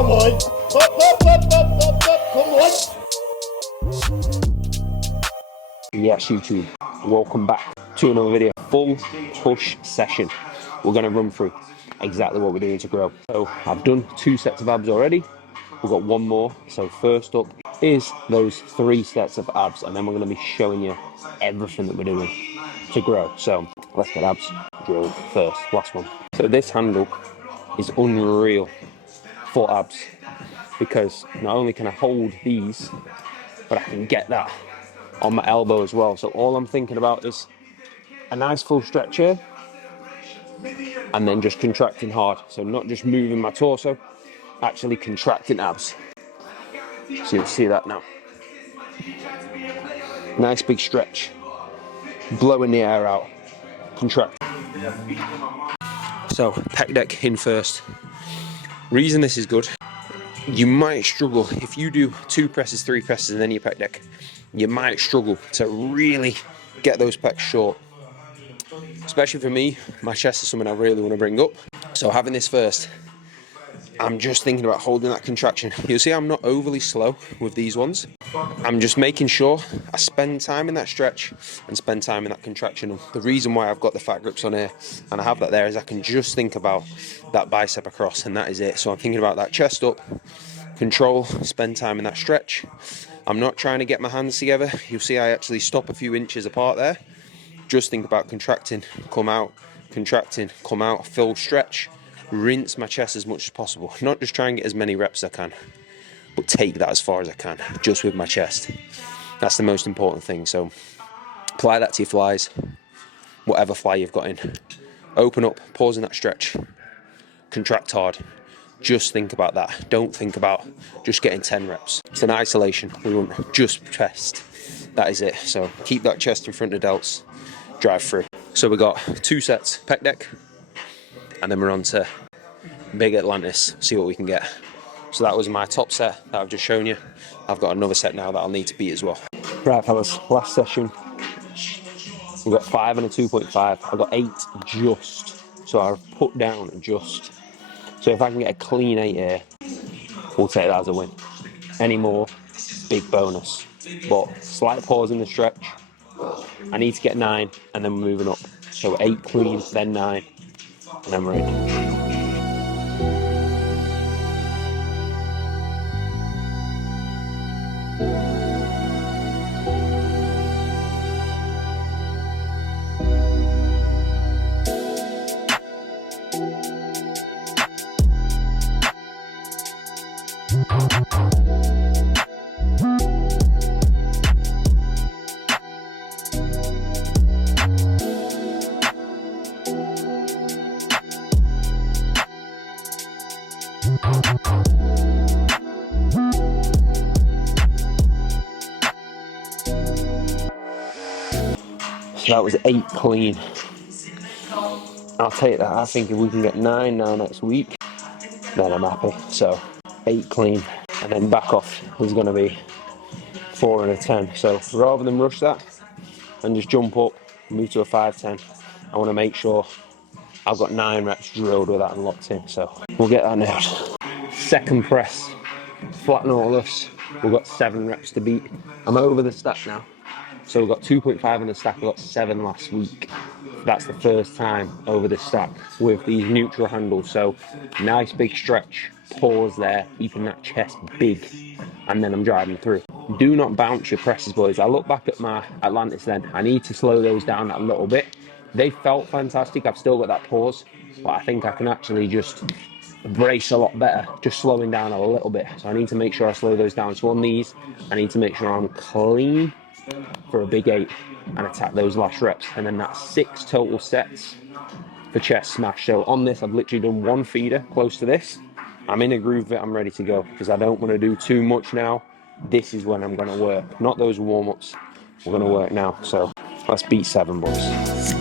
Come on. Come on. Yes, YouTube, welcome back to another video. Full push session. We're going to run through exactly what we're doing to grow. So I've done 2 sets of abs already. We've got 1 more. So first up is those 3 sets of abs, and then we're going to be showing you everything that we're doing to grow. So let's get abs drilled first. Last one. So this handle is unreal for abs because not only can I hold these, but I can get that on my elbow as well. So all I'm thinking about is a nice full stretch here and then just contracting hard. So not just moving my torso, actually contracting abs. So you'll see that now. Nice big stretch, blowing the air out, contract. So pec deck in first. Reason this is good, you might struggle if you do 2 presses, 3 presses and then your pec deck. You might struggle to really get those pecs short. Especially for me, my chest is something I really want to bring up. So having this first, I'm just thinking about holding that contraction. You'll see I'm not overly slow with these ones. I'm just making sure I spend time in that stretch and spend time in that contraction. And the reason why I've got the fat grips on here and I have that there is I can just think about that bicep across, and that is it. So I'm thinking about that chest up, control, spend time in that stretch. I'm not trying to get my hands together. You'll see I actually stop a few inches apart there. Just think about contracting, come out, contracting, come out, full stretch, rinse my chest as much as possible. Not just try and get as many reps as I can, but take that as far as I can, just with my chest. That's the most important thing. So apply that to your flies, whatever fly you've got in. Open up, pause in that stretch, contract hard. Just think about that. Don't think about just getting 10 reps. It's an isolation. We want just chest. That is it. So keep that chest in front of delts. Drive through. So we got 2 sets, pec deck, and then we're on to big Atlantis. See what we can get. So that was my top set that I've just shown you. I've got another set now that I'll need to beat as well. Right, fellas. Last session. We've got 5 and a 2.5. I've got 8 just. So I've put down just. So if I can get a clean 8 here, we'll take that as a win. Any more, big bonus. But slight pause in the stretch. I need to get 9 and then we're moving up. So 8 clean, then 9, and then we're in. So that was 8 clean. I'll take that. I think if we can get 9 now next week, then I'm happy. So 8 clean, and then back off is going to be 4 and a 10. So rather than rush that and just jump up, move to a 5-10, I want to make sure I've got 9 reps drilled with that and locked in. So we'll get that nailed. Second press, flat nautilus. We've got 7 reps to beat. I'm over the stack now. So we've got 2.5 in the stack. We got 7 last week. That's the first time over the stack with these neutral handles. So nice big stretch, pause there, keeping that chest big, and then I'm driving through. Do not bounce your presses, boys. I look back at my Atlantis then. I need to slow those down a little bit. They felt fantastic. I've still got that pause, but I think I can actually just brace a lot better, just slowing down a little bit. So I need to make sure I slow those down. So on these, I need to make sure I'm clean for a big 8 and attack those last reps. And then that's 6 total sets for chest smash. So on this, I've literally done 1 feeder close to this. I'm in a groove of it. I'm ready to go because I don't want to do too much now. This is when I'm going to work, not those warm-ups. We're going to work now. So let's beat 7, boys.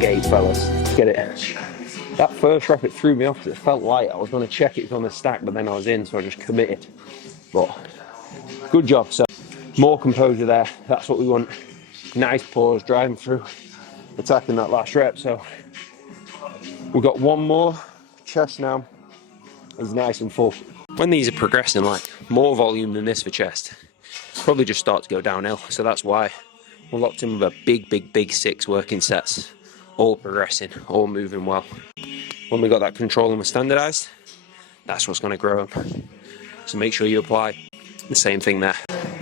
gate, fellas. Get it. That first rep, it threw me off because it felt light. I was going to check it on the stack, but then I was in, so I just committed. But good job. So more composure there. That's what we want. Nice pause, driving through, attacking that last rep. So we've got one more. Chest now is nice and full. When these are progressing, like more volume than this for chest, probably just start to go downhill. So that's why we're locked in with a big 6 working sets, all progressing, all moving well. When we got that control and we're standardized, that's what's going to grow them. So make sure you apply the same thing there.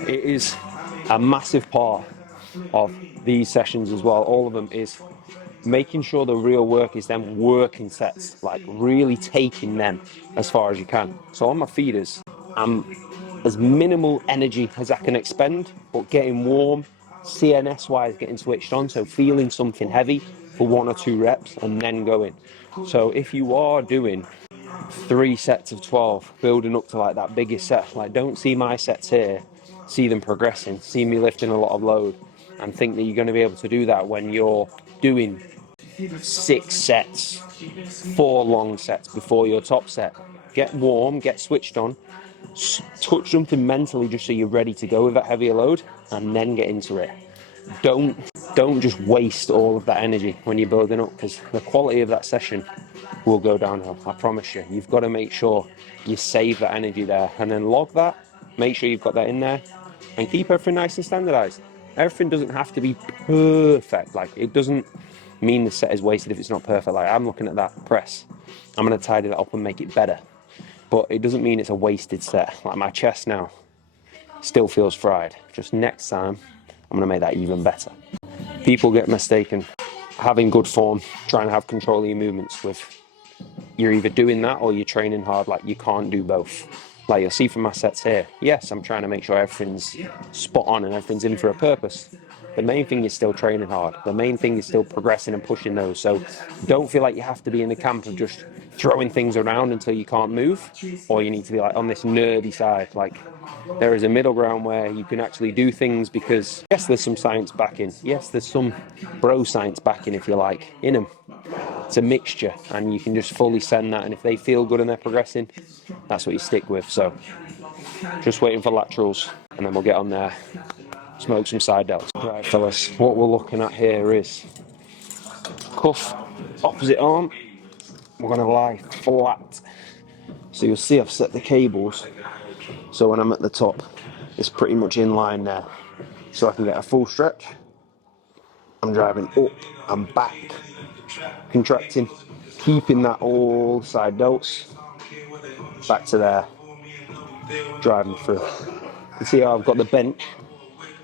It is a massive part of these sessions as well. All of them is making sure the real work is them working sets, like really taking them as far as you can. So on my feeders, I'm as minimal energy as I can expend, but getting warm, CNS wise, getting switched on. So feeling something heavy for 1 or 2 reps and then going. So if you are doing 3 sets of 12, building up to like that biggest set, like don't see my sets here, see them progressing, see me lifting a lot of load, and think that you're going to be able to do that when you're doing 6 sets, 4 long sets before your top set. Get warm, get switched on, touch something mentally just so you're ready to go with that heavier load, and then get into it. Don't just waste all of that energy when you're building up, because the quality of that session will go downhill. I promise you. You've got to make sure you save that energy there and then log that. Make sure you've got that in there and keep everything nice and standardized. Everything doesn't have to be perfect. Like, it doesn't mean the set is wasted if it's not perfect. Like, I'm looking at that press, I'm going to tidy that up and make it better, but it doesn't mean it's a wasted set. Like, my chest now still feels fried. Just next time I'm going to make that even better. People get mistaken having good form, trying to have control of your movements with, you're either doing that or you're training hard. Like, you can't do both. Like, you'll see from my sets here, yes, I'm trying to make sure everything's spot on and everything's in for a purpose. The main thing is still training hard. The main thing is still progressing and pushing those. So don't feel like you have to be in the camp of just throwing things around until you can't move, or you need to be like on this nerdy side. Like, there is a middle ground where you can actually do things because, yes, there's some science backing. Yes, there's some bro science backing, if you like, in them. It's a mixture, and you can just fully send that. And if they feel good and they're progressing, that's what you stick with. So just waiting for laterals, and then we'll get on there, smoke some side delts. Right, fellas, what we're looking at here is cuff, opposite arm. We're going to lie flat. So you'll see I've set the cables, so when I'm at the top, it's pretty much in line there. So I can get a full stretch. I'm driving up and back, contracting, keeping that all side delts, back to there, driving through. You see how I've got the bench.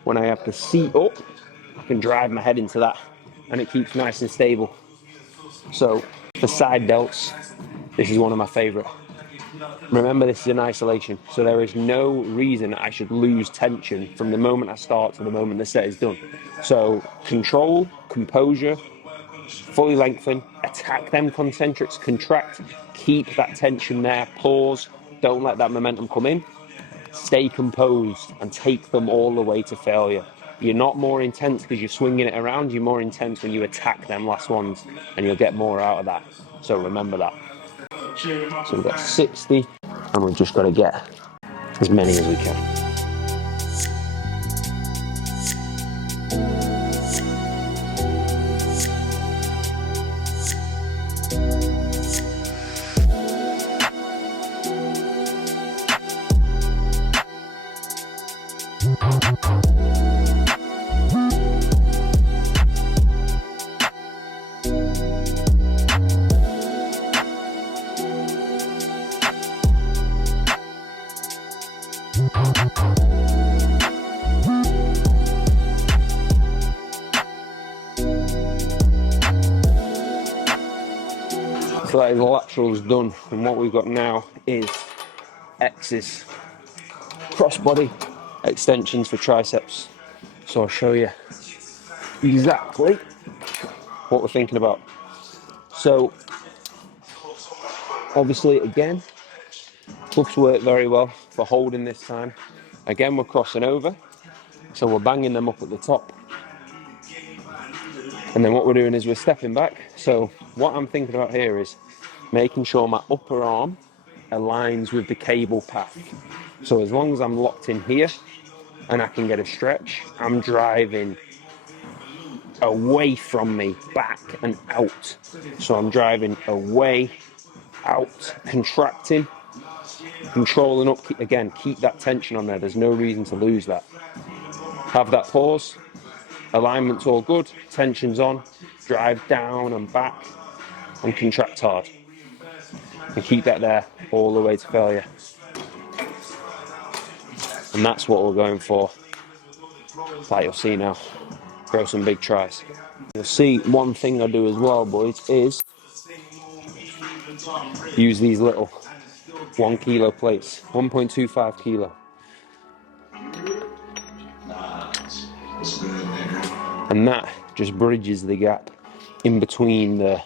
When I have the seat up, I can drive my head into that, and it keeps nice and stable. So for side delts, this is one of my favourite. Remember, this is in isolation, so there is no reason I should lose tension from the moment I start to the moment the set is done. So control, composure, fully lengthen, attack them concentrics, contract, keep that tension there, pause, don't let that momentum come in, stay composed and take them all the way to failure. You're not more intense because you're swinging it around, you're more intense when you attack them last ones, and you'll get more out of that. So remember that. So we've got 60, and we've just got to get as many as we can. So that is laterals done, and what we've got now is X's, crossbody extensions for triceps. So I'll show you exactly what we're thinking about. So obviously, again, cuffs work very well for holding this time. Again, we're crossing over, so we're banging them up at the top. And then what we're doing is we're stepping back. So what I'm thinking about here is making sure my upper arm aligns with the cable path. So as long as I'm locked in here and I can get a stretch, I'm driving away from me, back and out. So I'm driving away, out, contracting, controlling up. Again, keep that tension on there. There's no reason to lose that. Have that pause. Alignment's all good. Tension's on. Drive down and back and contract hard. And keep that there all the way to failure. And that's what we're going for. Like you'll see now. Grow some big tries. You'll see one thing I do as well, boys, is use these little 1 kilo plates, 1.25 kilo. And that just bridges the gap in between the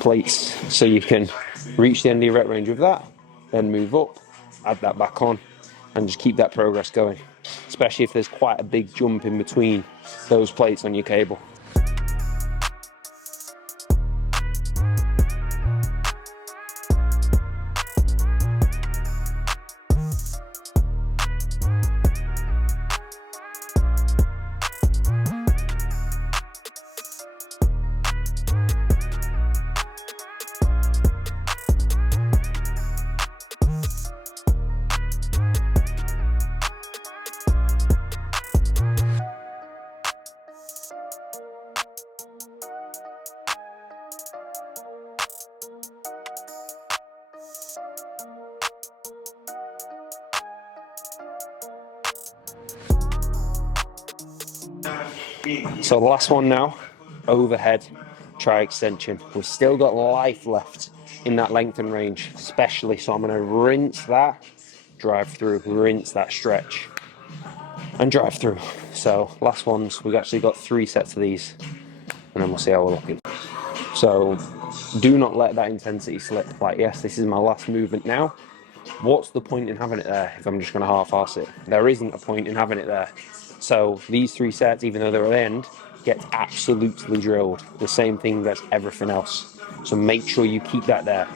plates. So you can reach the end of your rep range with that, then move up, add that back on, and just keep that progress going. Especially if there's quite a big jump in between those plates on your cable. So the last one now, overhead tri extension. We've still got life left in that length and range, especially. So I'm going to rinse that, drive through, rinse that stretch, and drive through. So last ones, we've actually got 3 sets of these, and then we'll see how we're looking. So do not let that intensity slip. Like, yes, this is my last movement now. What's the point in having it there if I'm just going to half-arse it? There isn't a point in having it there. So these 3 sets, even though they're at the end, get absolutely drilled. The same thing as everything else. So make sure you keep that there.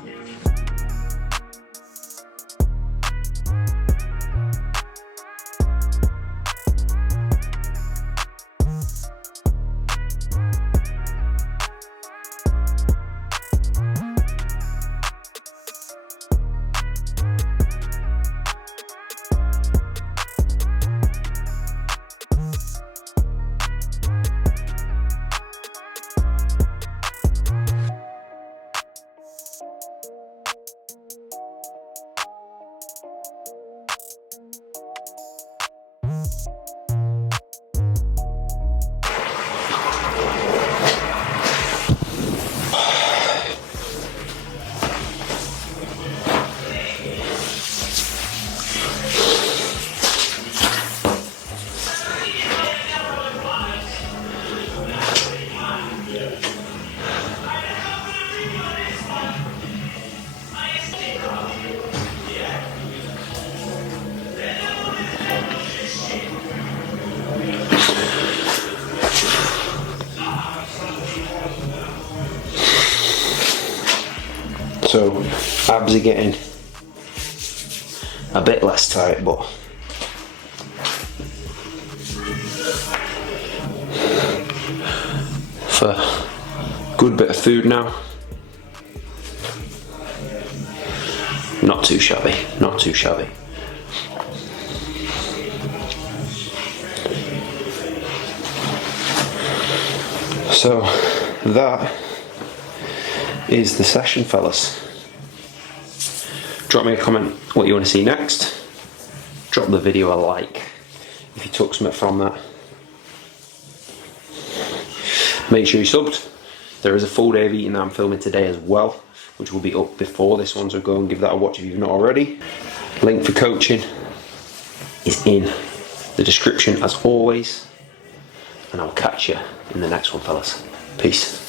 So abs are getting a bit less tight, but for a good bit of food now, not too shabby, not too shabby. So that is the session, fellas. Drop me a comment what you want to see next. Drop the video a like if you took something from that. Make sure you subbed. There is a full day of eating that I'm filming today as well, which will be up before this one, so go and give that a watch if you've not already. Link for coaching is in the description as always, and I'll catch you in the next one, fellas. Peace.